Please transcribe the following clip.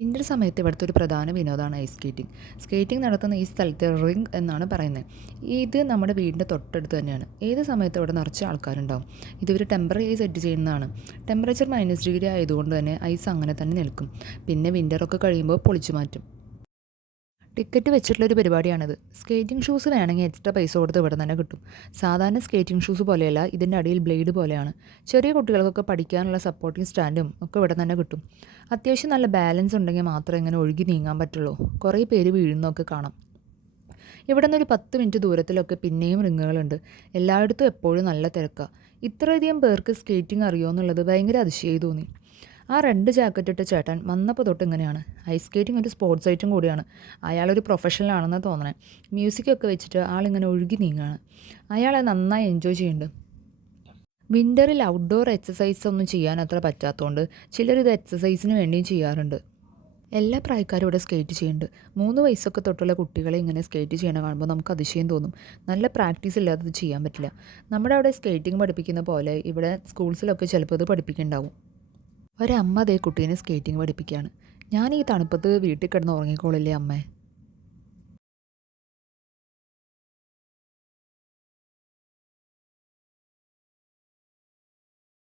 Winter സമയത്ത് ഇവിടുത്തെ ഒരു പ്രധാന വിനോദമാണ് ഐസ് സ്കേറ്റിംഗ്. സ്കേറ്റിംഗ് നടത്തുന്ന ഈ സ്ഥലത്തെ റിംഗ് എന്നാണ് പറയുന്നത്. ഇത് നമ്മുടെ വീടിൻ്റെ തൊട്ടടുത്ത് തന്നെയാണ്. ഏത് സമയത്തും ഇവിടെ നിറച്ച് ആൾക്കാരുണ്ടാവും. ഇതൊരു ടെമ്പററി സെറ്റ് ചെയ്യുന്നതാണ്. ടെമ്പറേച്ചർ -डिग्री ആയതുകൊണ്ട് തന്നെ ഐസ് അങ്ങനെ തന്നെ നിൽക്കും. പിന്നെ വിൻ്ററൊക്കെ കഴിയുമ്പോൾ പൊളിച്ചു മാറ്റും. ടിക്കറ്റ് വെച്ചിട്ടുള്ളൊരു പരിപാടിയാണിത്. സ്കേറ്റിംഗ് ഷൂസ് വേണമെങ്കിൽ എക്സ്ട്രാ പൈസ കൊടുത്ത് ഇവിടെ തന്നെ കിട്ടും. സാധാരണ സ്കേറ്റിംഗ് ഷൂസ് പോലെയല്ല, ഇതിൻ്റെ അടിയിൽ ബ്ലേഡ് പോലെയാണ്. ചെറിയ കുട്ടികൾക്കൊക്കെ പഠിക്കാനുള്ള സപ്പോർട്ടിംഗ് സ്റ്റാൻഡും ഒക്കെ ഇവിടെ തന്നെ കിട്ടും. അത്യാവശ്യം നല്ല ബാലൻസ് ഉണ്ടെങ്കിൽ മാത്രമേ ഇങ്ങനെ ഒഴുകി നീങ്ങാൻ പറ്റുള്ളൂ. കുറേ പേര് വീഴുന്നതൊക്കെ കാണാം. ഇവിടെ നിന്ന് ഒരു 10 മിനിറ്റ് ദൂരത്തിലൊക്കെ പിന്നെയും റിങ്ങുകളുണ്ട്. എല്ലായിടത്തും എപ്പോഴും നല്ല തിരക്കാണ്. ഇത്രയധികം പേർക്ക് സ്കേറ്റിംഗ് അറിയുമോ എന്നുള്ളത് ഭയങ്കര അതിശയമായി തോന്നി. ആ രണ്ട് ജാക്കറ്റ് ഇട്ട ചേട്ടൻ വന്നപ്പോൾ തൊട്ട് ഇങ്ങനെയാണ്. ഐസ് സ്കേറ്റിംഗ് ഒരു സ്പോർട്സ് ഐറ്റം കൂടിയാണ്. അയാളൊരു പ്രൊഫഷണൽ ആണെന്ന് തോന്നണേ. മ്യൂസിക്കൊക്കെ വെച്ചിട്ട് ആളിങ്ങനെ ഒഴുകി നീങ്ങുകയാണ്. അയാളെ നന്നായി എൻജോയ് ചെയ്യുന്നുണ്ട്. വിൻ്ററിൽ ഔട്ട്ഡോർ എക്സസൈസ് ഒന്നും ചെയ്യാൻ അത്ര പറ്റാത്തതുകൊണ്ട് ചിലരിത് എക്സസൈസിന് വേണ്ടിയും ചെയ്യാറുണ്ട്. എല്ലാ പ്രായക്കാരും ഇവിടെ സ്കേറ്റ് ചെയ്യുന്നുണ്ട്. 3 വയസ്സൊക്കെ തൊട്ടുള്ള കുട്ടികളെ ഇങ്ങനെ സ്കേറ്റ് ചെയ്യണ കാണുമ്പോൾ നമുക്ക് അതിശയം തോന്നും. നല്ല പ്രാക്ടീസ് ഇല്ലാതെ ഇത് ചെയ്യാൻ പറ്റില്ല. നമ്മുടെ അവിടെ സ്കേറ്റിംഗ് പഠിപ്പിക്കുന്ന പോലെ ഇവിടെ സ്കൂൾസിലൊക്കെ ചിലപ്പോൾ ഇത് പഠിപ്പിക്കുന്നുണ്ടാവും. ഒരമ്മ അതേ കുട്ടീനെ സ്കേറ്റിംഗ് പഠിപ്പിക്കുകയാണ്. ഞാൻ ഈ തണുപ്പത്ത് വീട്ടിൽ കിടന്ന് ഉറങ്ങിക്കോളില്ലേ അമ്മേ.